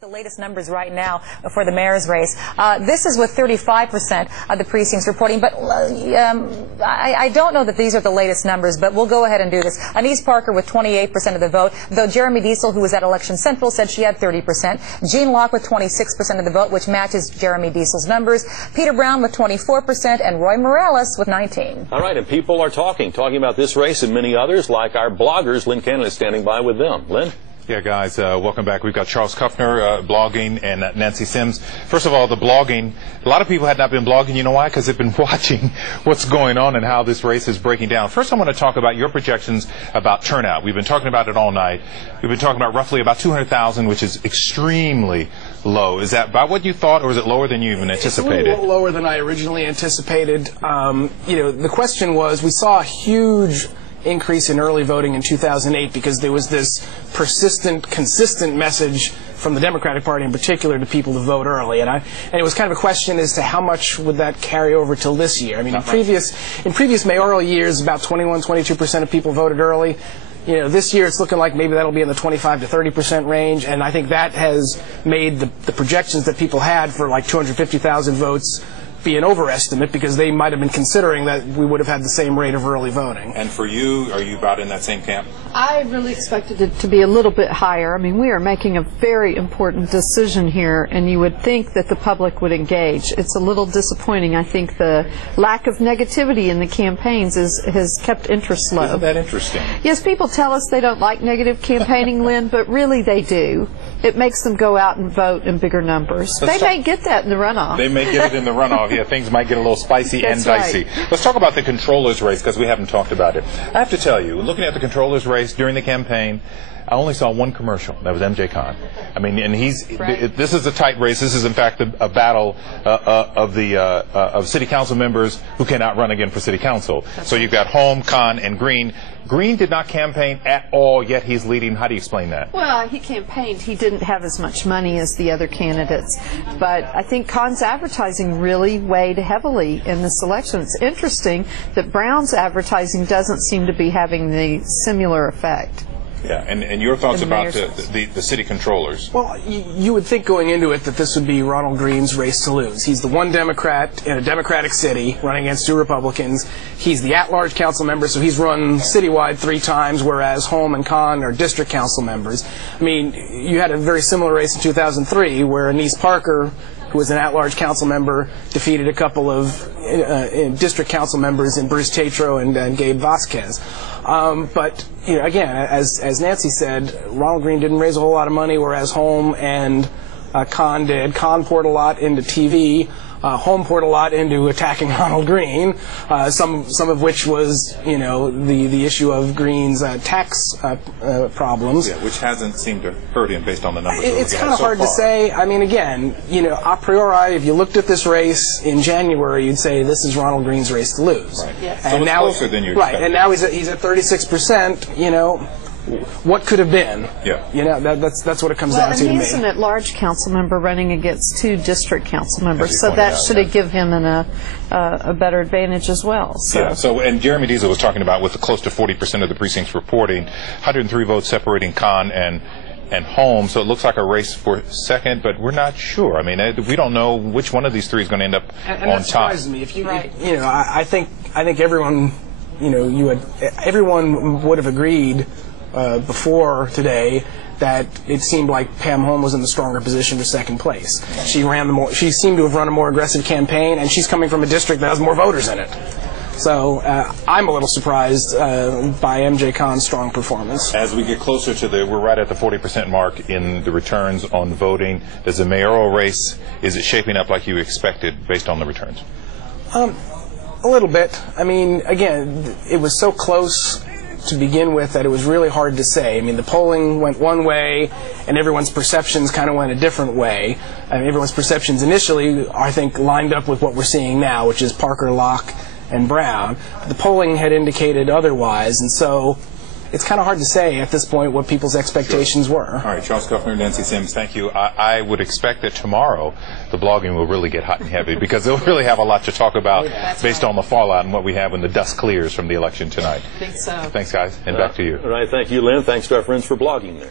The latest numbers right now for the mayor's race. This is with 35% of the precincts reporting, but I don't know that these are the latest numbers, but we'll go ahead and do this. Anise Parker with 28% of the vote, though Jeremy Diesel, who was at Election Central, said she had 30%. Jean Locke with 26% of the vote, which matches Jeremy Diesel's numbers. Peter Brown with 24%, and Roy Morales with 19%. All right, and people are talking about this race and many others, like our bloggers. Lynn Cannon is standing by with them. Lynn? Yeah, guys, welcome back. We've got Charles Kuffner blogging and Nancy Sims. First of all, the blogging, a lot of people had not been blogging. You know why? Because they've been watching what's going on and how this race is breaking down. First, I want to talk about your projections about turnout. We've been talking about it all night. We've been talking about roughly about 200,000, which is extremely low. Is that about what you thought, or is it lower than you even anticipated? It's a little lower than I originally anticipated. The question was, we saw a huge increase in early voting in 2008 because there was this persistent, consistent message from the Democratic Party in particular to people to vote early, and it was kind of a question as to how much would that carry over till this year. I mean, in previous mayoral years, about 22% of people voted early. You know, this year it's looking like maybe that'll be in the 25 to 30% range, and I think that has made the projections that people had for like 250,000 votes be an overestimate, because they might have been considering that we would have had the same rate of early voting. And for you, are you about in that same camp? I really expected it to be a little bit higher. I mean, we are making a very important decision here, and you would think that the public would engage. It's a little disappointing. I think the lack of negativity in the campaigns has kept interest low. Isn't that interesting? Yes, people tell us they don't like negative campaigning, Lynn, but really they do. It makes them go out and vote in bigger numbers. They may get that in the runoff. They may get it in the runoff. Yeah, things might get a little spicy and dicey. Right. Let's talk about the controller's race, because we haven't talked about it. I have to tell you, looking at the controller's race during the campaign, I only saw one commercial. That was MJ Khan. I mean, and this is a tight race. This is, in fact, a battle of city council members who cannot run again for city council. So you've got Holm, Khan, and Green. Green did not campaign at all, yet he's leading. How do you explain that? Well, he campaigned. He didn't have as much money as the other candidates. But I think Khan's advertising really weighed heavily in this election. It's interesting that Brown's advertising doesn't seem to be having the similar effect. Yeah, and your thoughts about the city controllers? Well, you would think going into it that this would be Ronald Green's race to lose. He's the one Democrat in a Democratic city running against two Republicans. He's the at-large council member, so he's run citywide 3 times, whereas Holm and Khan are district council members. I mean, you had a very similar race in 2003 where Anise Parker, who was an at-large council member, defeated a couple of district council members in Bruce Tatro and Gabe Vasquez. But you know, again, as Nancy said, Ronald Green didn't raise a whole lot of money, whereas Holm and Khan did. Khan poured a lot into TV. Holm poured a lot into attacking Ronald Green, some of which was, you know, the issue of Green's tax problems. Yeah, which hasn't seemed to hurt him based on the numbers. It's kind of hard to say. I mean, again, you know, a priori, if you looked at this race in January, you'd say this is Ronald Green's race to lose. Right. Yes. And so it's now, closer than you expected. Right, and now he's at 36%. You know, what could have been? Yeah. You know, that's what it comes down to me. And he's an at-large council member running against 2 district council members, so that should have given him a better advantage as well. So. Yeah. So, and Jeremy Diesel was talking about with close to 40% of the precincts reporting, 103 votes separating Khan and Holm, so it looks like a race for second, but we're not sure. I mean, we don't know which one of these 3 is going to end up and on that top. surprises me. If you know, I think everyone, you know, everyone would have agreed before today that it seemed like Pam Holm was in the stronger position for second place. She seemed to have run a more aggressive campaign, and she's coming from a district that has more voters in it. So I'm a little surprised by MJ Khan's strong performance. As we get closer to we're right at the 40% mark in the returns on voting. Does the mayoral race, is it shaping up like you expected based on the returns? A little bit. I mean, again, it was so close to begin with that it was really hard to say. I mean, the polling went one way, and everyone's perceptions kind of went a different way. I mean, everyone's perceptions initially, I think, lined up with what we're seeing now, which is Parker, Locke, and Brown. The polling had indicated otherwise, and so it's kind of hard to say at this point what people's expectations were. All right, Charles Kuffner, Nancy Sims, thank you. I would expect that tomorrow the blogging will really get hot and heavy, because they'll really have a lot to talk about based on the fallout and what we have when the dust clears from the election tonight. I think so. Thanks, guys, and back to you. All right, thank you, Lynn. Thanks to our friends for blogging there.